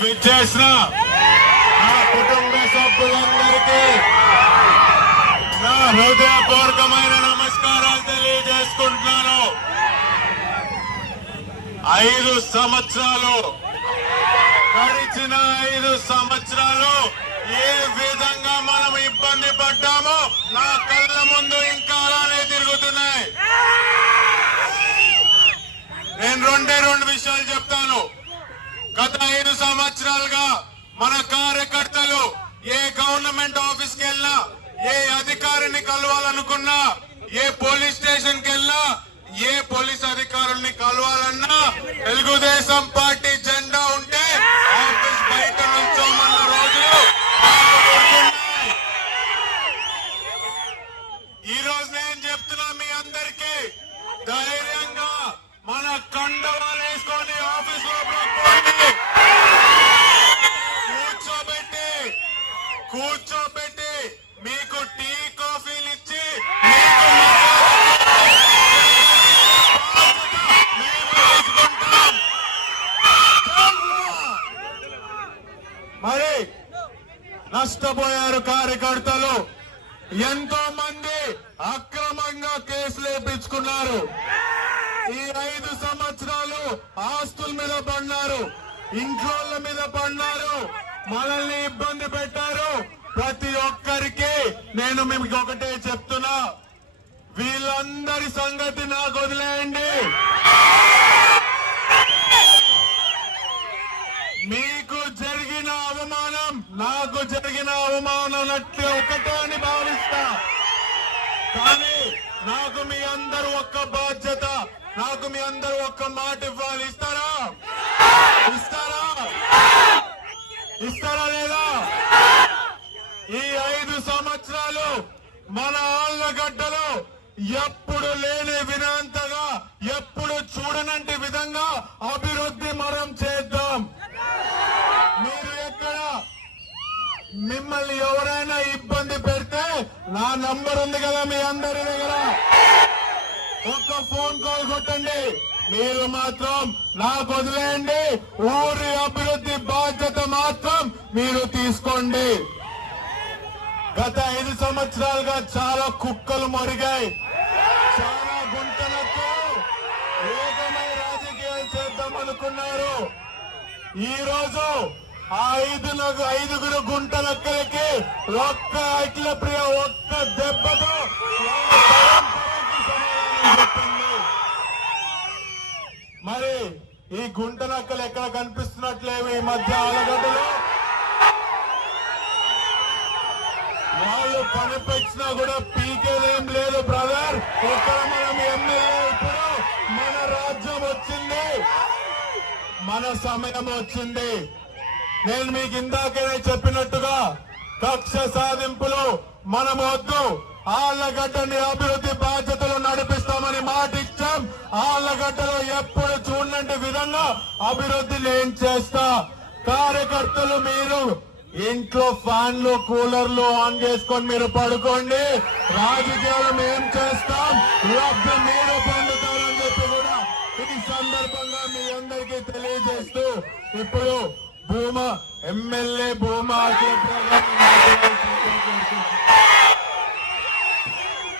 విచ్చేసిన నా కుటుంబ సభ్యులందరికీ నా హృదయపూర్వకమైన నమస్కారాలు తెలియజేసుకుంటున్నాను. ఐదు సంవత్సరాలు గడిచిన ఐదు సంవత్సరాలు ఏ విధంగా మనం ఇబ్బంది పడ్డామో నా కళ్ళ ముందు ఇంకా అలానే తిరుగుతున్నాయి. నేను రెండే రెండు విషయాలు చెప్తాను గత ఐదు సంవత్సరాలుగా మన కార్యకర్తలు ఏ గవర్నమెంట్ ఆఫీస్కి వెళ్ళినా ఏ అధికారిని కలవాలనుకున్నా ఏ పోలీస్ స్టేషన్కి వెళ్ళినా ఏ పోలీస్ అధికారుల్ని కలవాలన్నా తెలుగుదేశం పార్టీ జెండా ఉంటే ఆఫీస్ బయట నుంచోమన్న రోజులు ఈ రోజు నేను చెప్తున్నా మీ అందరికీ ధైర్యంగా మన కండవా కూర్చోబెట్టి మీకు టీ కాఫీలు ఇచ్చి మరి నష్టపోయారు కార్యకర్తలు. ఎంతో మంది అక్రమంగా కేసులు వేపించుకున్నారు. ఈ ఐదు సంవత్సరాలు ఆస్తుల మీద పడినారు. ఇంట్లోళ్ళ మీద పడినారు. మనల్ని ఇబ్బంది పెట్టారు. ప్రతి ఒక్కరికి నేను మీకు ఒకటే చెప్తున్నా. వీళ్ళందరి సంగతి నాకు వదిలేయండి. మీకు జరిగిన అవమానం నాకు జరిగిన అవమానం అట్లే ఒకటే అని భావిస్తా. కానీ నాకు మీ అందరూ ఒక్క బాధ్యత నాకు మీ అందరు ఒక్క మాట ఇవ్వాలి. ఇస్తారా? ఇస్తారా? ఇస్తారా లేదా? ఈ ఐదు సంవత్సరాలు మన ఆళ్ళగడ్డలో ఎప్పుడు లేని వినంతగా ఎప్పుడు చూడనంటి విధంగా అభివృద్ధి మనం చేద్దాం. మీరు ఎక్కడ మిమ్మల్ని ఎవరైనా ఇబ్బంది పెడితే నా నంబర్ ఉంది కదా మీ అందరి దగ్గర ఒక్క ఫోన్ కాల్ కొట్టండి. మీరు మాత్రం నాకు వదిలేయండి. ఊరి అభివృద్ధి బాధ్యత మాత్రం మీరు తీసుకోండి. గత ఐదు సంవత్సరాలుగా చాలా కుక్కలు మరిగాయి. చాలా గుంటలకు ఏకమై రాజకీయాలు చేద్దాం అనుకున్నారు. ఈ రోజు ఆ ఐదు ఐదుగురు గుంటలక్కలకి ఒక్క అఖిల ప్రియ ఒక్క దెబ్బతో వాళ్ళ పరంపరకి సమాధానం చెప్పింది. మరి ఈ గుంటనక్కలు ఎక్కడ కనిపిస్తున్నట్లేవు ఈ మధ్య ఆలగడ్డలో? వాళ్ళు కనిపించినా కూడా పీకేదేం లేదు బ్రదర్. ఇక్కడ మనం ఎమ్మెల్యే ఇప్పుడు. మన రాజ్యం వచ్చింది. మన సమయం వచ్చింది. నేను మీకు ఇందాకనే చెప్పినట్టుగా కక్ష సాధింపులు మనం వద్దు. ఆళ్ళగడ్డని అభివృద్ధి బాధ్యతలు నడిపిస్తామని మాట ఇచ్చాం ఆళ్ళగడ్డలో ఎప్పుడు అభివృద్ధి నేను చేస్తా. కార్యకర్తలు మీరు ఇంట్లో ఫ్యాన్లు కూలర్లు ఆన్ చేసుకొని మీరు పడుకోండి. రాజకీయాలు మేము చేస్తాం. లబ్ధి మీరు పొందుతారని చెప్పి కూడా ఈ సందర్భంగా మీ అందరికీ తెలియజేస్తూ ఇప్పుడు భూమా ఎమ్మెల్యే భూమా